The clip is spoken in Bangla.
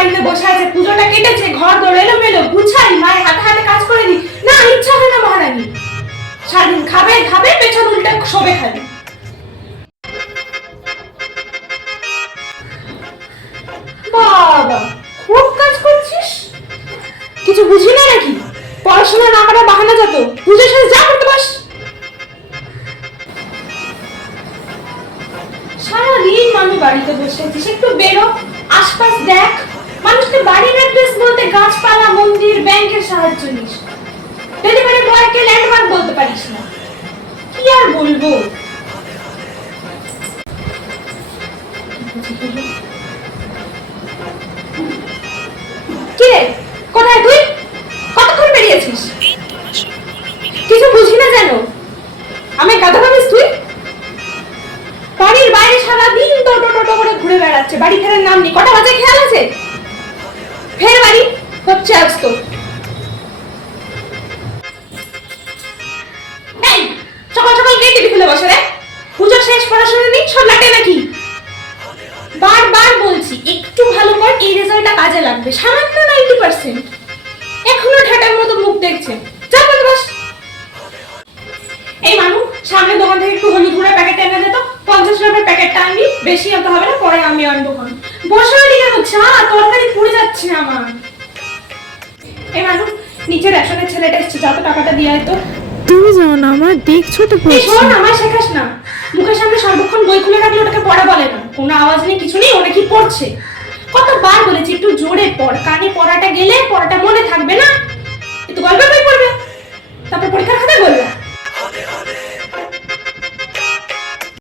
বাড়িতে বসে আছে, পুজোটা কেটেছে, ঘর দৌড় এলোমেলো, গুছাই, মায়ের হাতে হাতে কাজ করে দিই, না ইচ্ছা হয় না মহারানী। সারাদিন খাবে খাবে, পেছন উল্টে শোবে খাবে। বাবা, খুব কাজ করছিস, কিছু বুঝি না নাকি? পড়াশোনা না করা বাহানা যত, পুজো শেষ যা করতে বস। সারাদিন আমি বাড়িতে বসে আছিস, একটু বেরো, আশপাশ দেখ। মানুষকে বাড়ির অ্যাড্রেস বলতে গাছপালা, মন্দির, ব্যাংকের সাহায্য নিস। ডেলিভারি বয়কে ল্যান্ডমার্ক বলতে পারিস না, কি আর বলবো। কি রে, কোথায় তুই? কতক্ষণ বেরিয়েছিস? কিছু বুঝি না জানো, আমি গাধা ভাবিস তুই? বাড়ির বাইরে সারাদিন টোটো টোটো করে ঘুরে বেড়াচ্ছে, বাড়ি ফেরার নাম নেই। কটা বাজে খেয়াল আছে? ফের বাড়ি হচ্ছে আজ তো। এই সকাল সকাল কে টিভি খুলে বসে রে? পুজো শেষ, পড়াশোনা নেই, সব লাটে নাকি? বারবার বলছি একটু ভালো কর, এই রেজাল্টটা কাজে লাগবে। সামান্য 90%, এখনো ঠাটার মতো মুখ দেখছে। যা বল বস। এই মানু, সামনে দোকান থেকে একটু হলুদ গুঁড়ার প্যাকেট এনে দে তো। 50 টাকার প্যাকেটটা আনবি, বেশি আনতে হবে না, পরে আমি আনবো। বসে দিকে হচ্ছে, তরকারি পুড়ে যাচ্ছে আমার। এই মানু, নিচে রেশনের ছেলেটা এসছে, যত টাকাটা দিয়ে আয় তো। তুমি যাও না, আমার দেখছো তো এই শোন, পড়ছি। আমায় শেখাস না। মুখের সামনে সর্বক্ষণ বই খুলে রাখলে ওটাকে পড়া বলে না। কোনো আওয়াজ নেই, কিছু নেই, ওটা কি পড়ছে? কতবার বলেছি একটু জোরে পড়, কানে পড়াটা গেলে পড়াটা মনে থাকবে না। একটু গল্পের বই পড়বে, তারপর পরীক্ষার খাতায় বলবে।